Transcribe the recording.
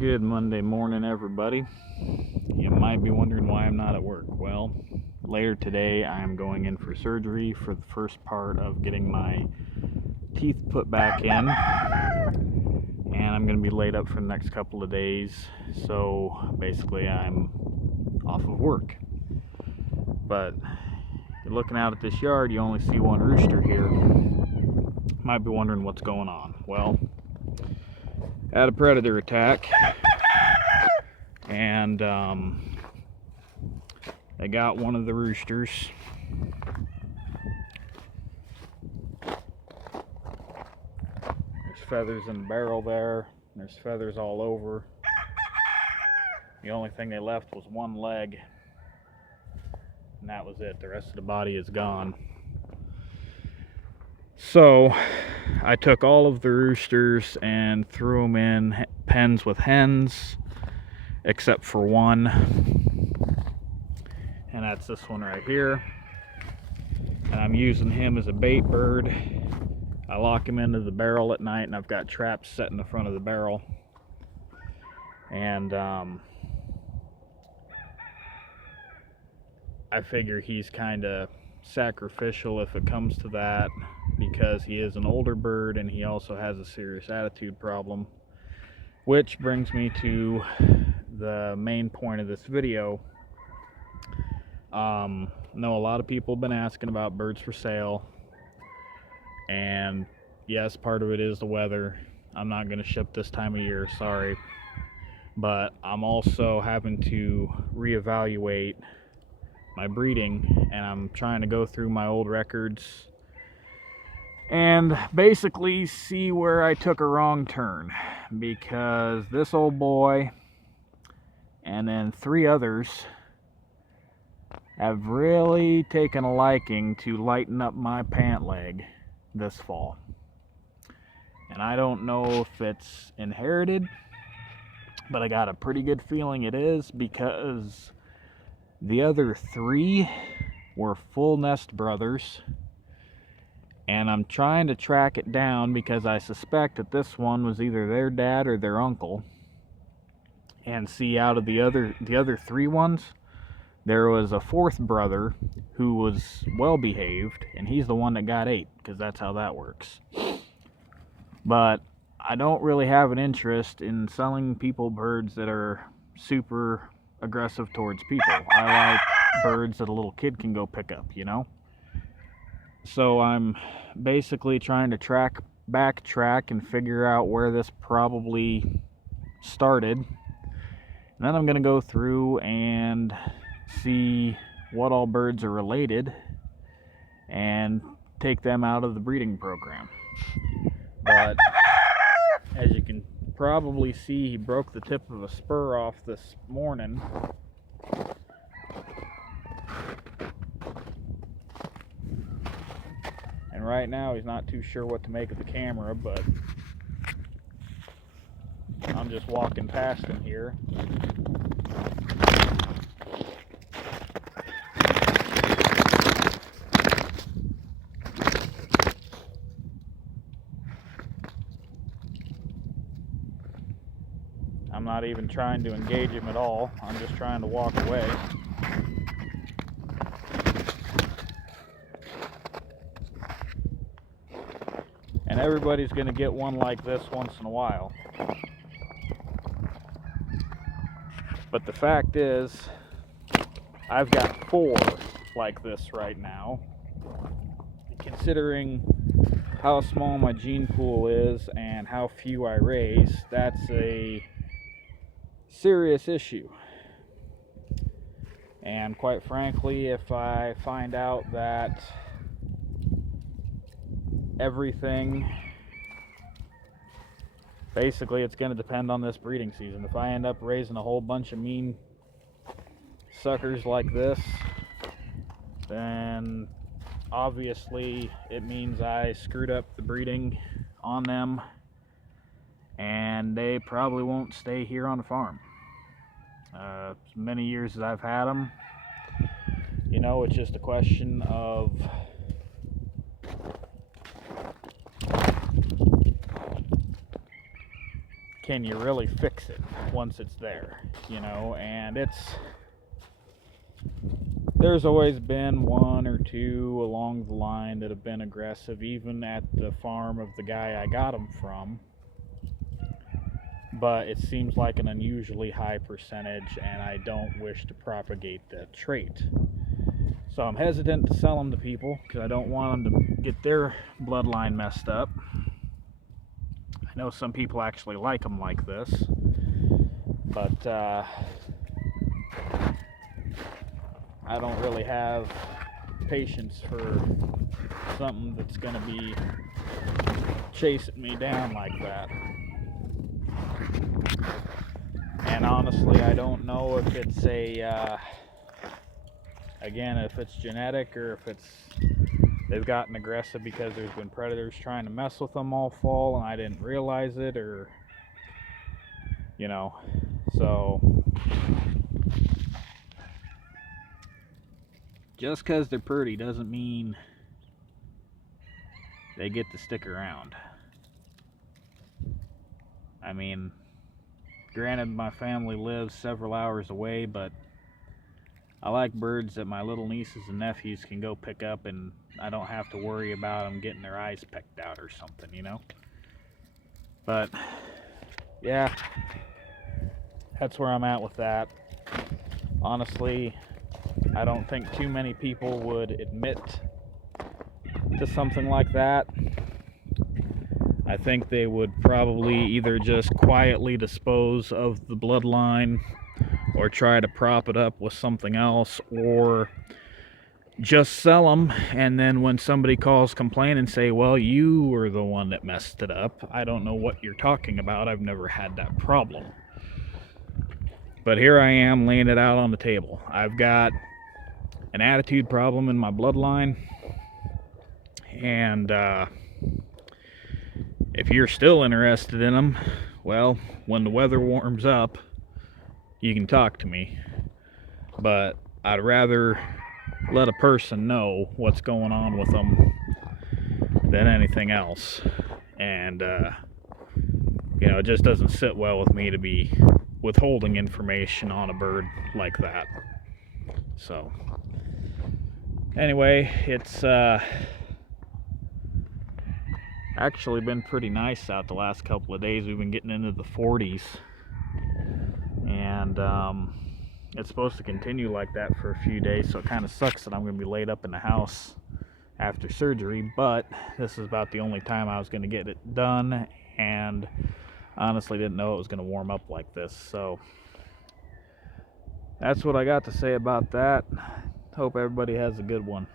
Good Monday morning, everybody. You might be wondering why I'm not at work. Well, later today I'm going in for surgery for the first part of getting my teeth put back in, and I'm going to be laid up for the next couple of days, so basically I'm off of work. But you're looking out at this yard, you only see one rooster here. Might be wondering what's going on. Well, had a predator attack, and they got one of the roosters. There's feathers in the barrel there. There's feathers all over. The only thing they left was one leg, and that was it. The rest of the body is gone. So I took all of the roosters and threw them in pens with hens, except for one, and that's this one right here. And I'm using him as a bait bird. I lock him into the barrel at night, and I've got traps set in the front of the barrel. And I figure he's kind of sacrificial if it comes to that, because he is an older bird and he also has a serious attitude problem. Which brings me to the main point of this video. I know a lot of people have been asking about birds for sale, and yes, part of it is the weather. I'm not going to ship this time of year, sorry, but I'm also having to reevaluate my breeding, and I'm trying to go through my old records and basically see where I took a wrong turn, because this old boy and then 3 others have really taken a liking to lighten up my pant leg this fall. And I don't know if it's inherited, but I got a pretty good feeling it is, because the other 3 were full nest brothers, and I'm trying to track it down because I suspect that this one was either their dad or their uncle. And see, out of the other 3 ones, there was a 4th brother who was well behaved, and he's the one that got 8, because that's how that works. But I don't really have an interest in selling people birds that are super aggressive towards people. I like birds that a little kid can go pick up, you know? So I'm basically trying to backtrack and figure out where this probably started. And then I'm going to go through and see what all birds are related and take them out of the breeding program. But as you can probably see, he broke the tip of a spur off this morning. And right now he's not too sure what to make of the camera, but I'm just walking past him here. I'm not even trying to engage him at all. I'm just trying to walk away. And everybody's going to get one like this once in a while. But the fact is, I've got 4 like this right now. Considering how small my gene pool is and how few I raise, that's a serious issue. And quite frankly, if I find out that everything, basically it's going to depend on this breeding season. If I end up raising a whole bunch of mean suckers like this, then obviously it means I screwed up the breeding on them, and they probably won't stay here on the farm. As many years as I've had them, you know, it's just a question of can you really fix it once it's there, you know? And there's always been one or two along the line that have been aggressive, even at the farm of the guy I got them from. But it seems like an unusually high percentage, and I don't wish to propagate that trait. So I'm hesitant to sell them to people because I don't want them to get their bloodline messed up. I know some people actually like them like this, but I don't really have patience for something that's going to be chasing me down like that. And honestly, I don't know if it's again, if it's genetic or if they've gotten aggressive because there's been predators trying to mess with them all fall and I didn't realize it, or, you know, so just because they're pretty doesn't mean they get to stick around. I mean, granted, my family lives several hours away, but I like birds that my little nieces and nephews can go pick up and I don't have to worry about them getting their eyes pecked out or something, you know? But, yeah, that's where I'm at with that. Honestly, I don't think too many people would admit to something like that. I think they would probably either just quietly dispose of the bloodline or try to prop it up with something else, or just sell them, and then when somebody calls complaining, say, well, you were the one that messed it up. I don't know what you're talking about. I've never had that problem. But here I am laying it out on the table. I've got an attitude problem in my bloodline, and if you're still interested in them, well, when the weather warms up, you can talk to me. But I'd rather let a person know what's going on with them than anything else. And you know, it just doesn't sit well with me to be withholding information on a bird like that. So anyway, it's actually been pretty nice out the last couple of days. We've been getting into the 40s, and it's supposed to continue like that for a few days, so it kind of sucks that I'm going to be laid up in the house after surgery, but this is about the only time I was going to get it done, and honestly didn't know it was going to warm up like this. So that's what I got to say about that. Hope everybody has a good one.